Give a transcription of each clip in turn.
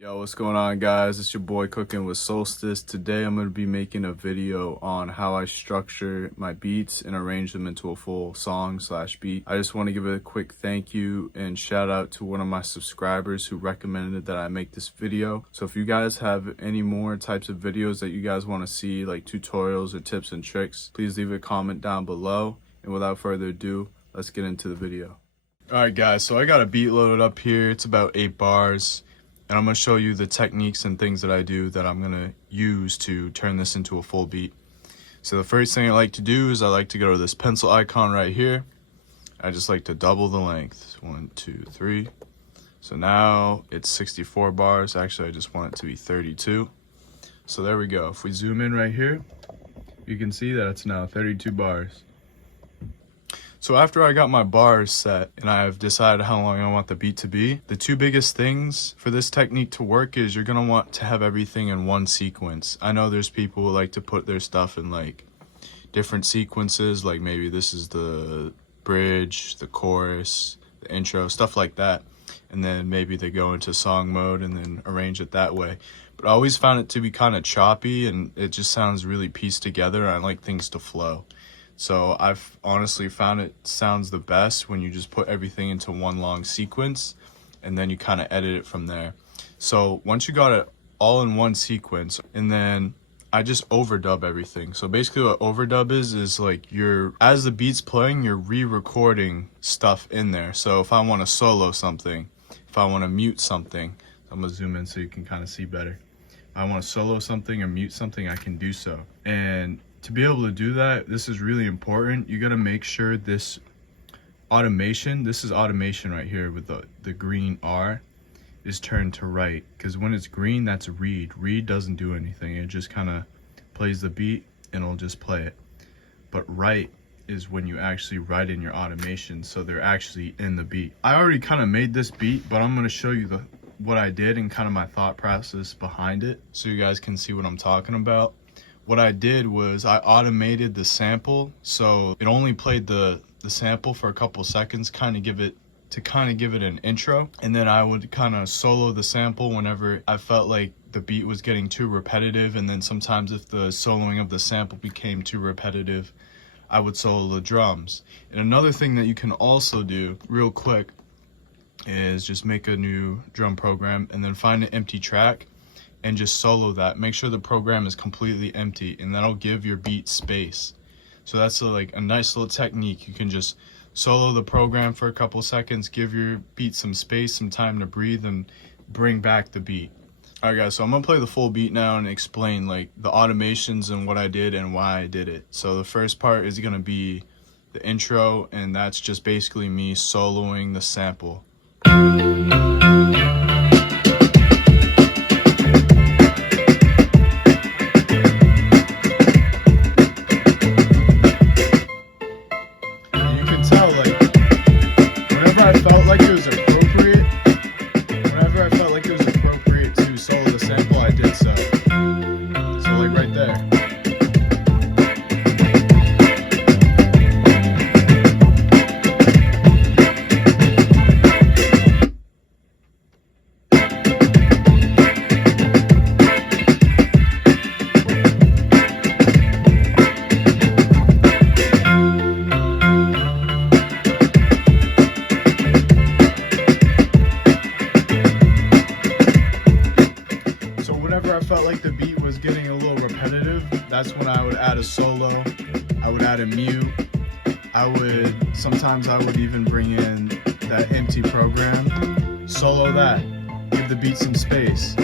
Yo, what's going on, guys? It's your boy Cooking with Solstice. Today I'm going to be making a video on how I structure my beats and arrange them into a full song/beat. I just want to give a quick thank you and shout out to one of my subscribers who recommended that I make this video. So if you guys have any more types of videos that you guys want to see, like tutorials or tips and tricks, please leave a comment down below. And without further ado, let's get into the video. Alright guys, so I got a beat loaded up here. It's about 8 bars. And I'm going to show you the techniques and things that I do that I'm going to use to turn this into a full beat. So the first thing I like to do is I like to go to this pencil icon right here. I just like to double the length. 1, 2, 3. So now it's 64 bars. Actually, I just want it to be 32. So there we go. If we zoom in right here, you can see that it's now 32 bars. So after I got my bars set and I've decided how long I want the beat to be, the two biggest things for this technique to work is you're going to want to have everything in one sequence. I know there's people who like to put their stuff in like different sequences, like maybe this is the bridge, the chorus, the intro, stuff like that. And then maybe they go into song mode and then arrange it that way. But I always found it to be kind of choppy and it just sounds really pieced together. I like things to flow. So I've honestly found it sounds the best when you just put everything into one long sequence and then you kind of edit it from there. So once you got it all in one sequence, and then I just overdub everything. So basically what overdub is like as the beat's playing, you're re-recording stuff in there. So if I want to solo something, if I want to mute something, I'm gonna zoom in so you can kind of see better. If I want to solo something or mute something, I can do so. And to be able to do that, this is really important. You got to make sure this is automation right here with the green R is turned to right, because when it's green, that's read. Read doesn't do anything. It just kind of plays the beat and it'll just play it. But write is when you actually write in your automation, so they're actually in the beat. I already kind of made this beat, but I'm going to show you what I did and kind of my thought process behind it so you guys can see what I'm talking about. What I did was I automated the sample, so it only played the sample for a couple seconds, kind of give it an intro, and then I would kind of solo the sample whenever I felt like the beat was getting too repetitive. And then sometimes if the soloing of the sample became too repetitive, I would solo the drums. And another thing that you can also do real quick is just make a new drum program and then find an empty track and just solo that. Make sure the program is completely empty, and that'll give your beat space. So that's like a nice little technique. You can just solo the program for a couple seconds, give your beat some space, some time to breathe, and bring back the beat. Alright guys, so I'm gonna play the full beat now and explain like the automations and what I did and why I did it. So the first part is gonna be the intro, and that's just basically me soloing the sample. Whenever I felt like it was appropriate to solo the sample, I did so. So like right there. Whenever I felt like the beat was getting a little repetitive, that's when I would add a solo, I would add a mute, sometimes I would even bring in that empty program, solo that, give the beat some space.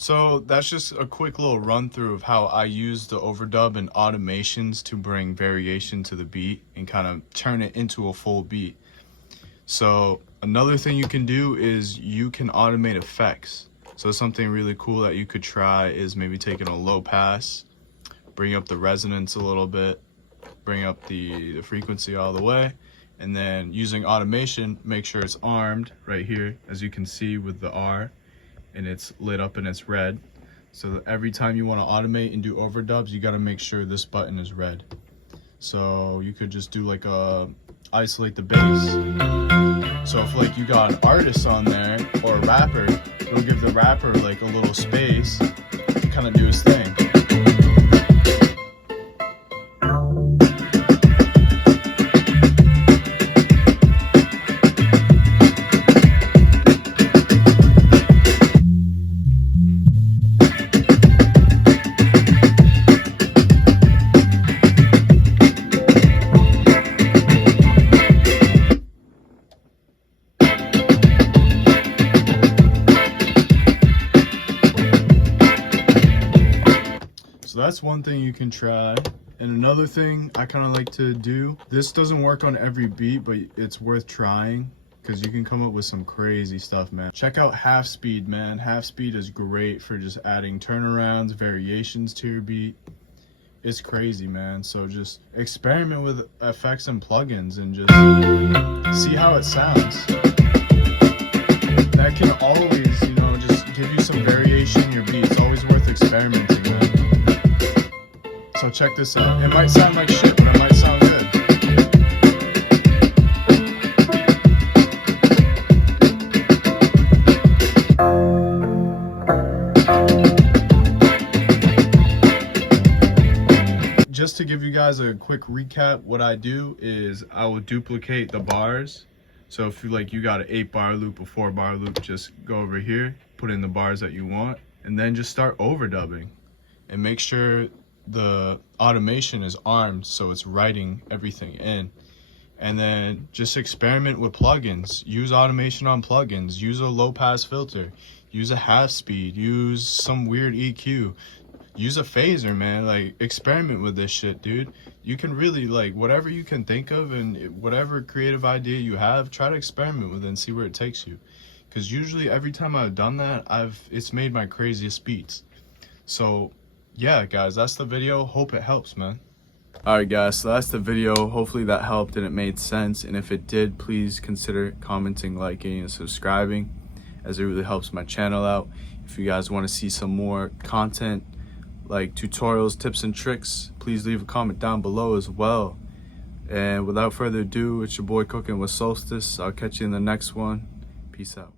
So that's just a quick little run through of how I use the overdub and automations to bring variation to the beat and kind of turn it into a full beat. So another thing you can do is you can automate effects. So something really cool that you could try is maybe taking a low pass, bring up the resonance a little bit, bring up the frequency all the way, And then using automation, make sure it's armed right here, as you can see with the R, and it's lit up and it's red. So that every time you want to automate and do overdubs, you got to make sure this button is red. So you could just do like a isolate the bass. So if like you got an artist on there or a rapper, it'll give the rapper like a little space to kind of do his thing. So that's one thing you can try. And another thing I kind of like to do, this doesn't work on every beat, but it's worth trying because you can come up with some crazy stuff, man. Check out Half Speed, man. Half Speed is great for just adding turnarounds, variations to your beat. It's crazy, man. So just experiment with effects and plugins and just see how it sounds. That can always, you know, just give you some variation in your beat. It's always worth experimenting, man. So check this out. It might sound like shit, but it might sound good. Just to give you guys a quick recap, what I do is I will duplicate the bars. So if you got an 8-bar loop, a 4-bar loop, just go over here, put in the bars that you want, and then just start overdubbing. And make sure the automation is armed so it's writing everything in. And then just experiment with plugins. Use automation on plugins. Use a low pass filter. Use a half speed. Use some weird EQ. Use a phaser, man. Like, experiment with this shit, dude. You can really, like, whatever you can think of and whatever creative idea you have, try to experiment with it and see where it takes you. Because usually every time I've done that, it's made my craziest beats. So yeah, guys, that's the video. Hope it helps, man. Alright guys, so that's the video. Hopefully that helped and it made sense. And if it did, please consider commenting, liking, and subscribing, as it really helps my channel out. If you guys want to see some more content like tutorials, tips, and tricks, please leave a comment down below as well. And without further ado, it's your boy Cooking with Solstice. I'll catch you in the next one. Peace out.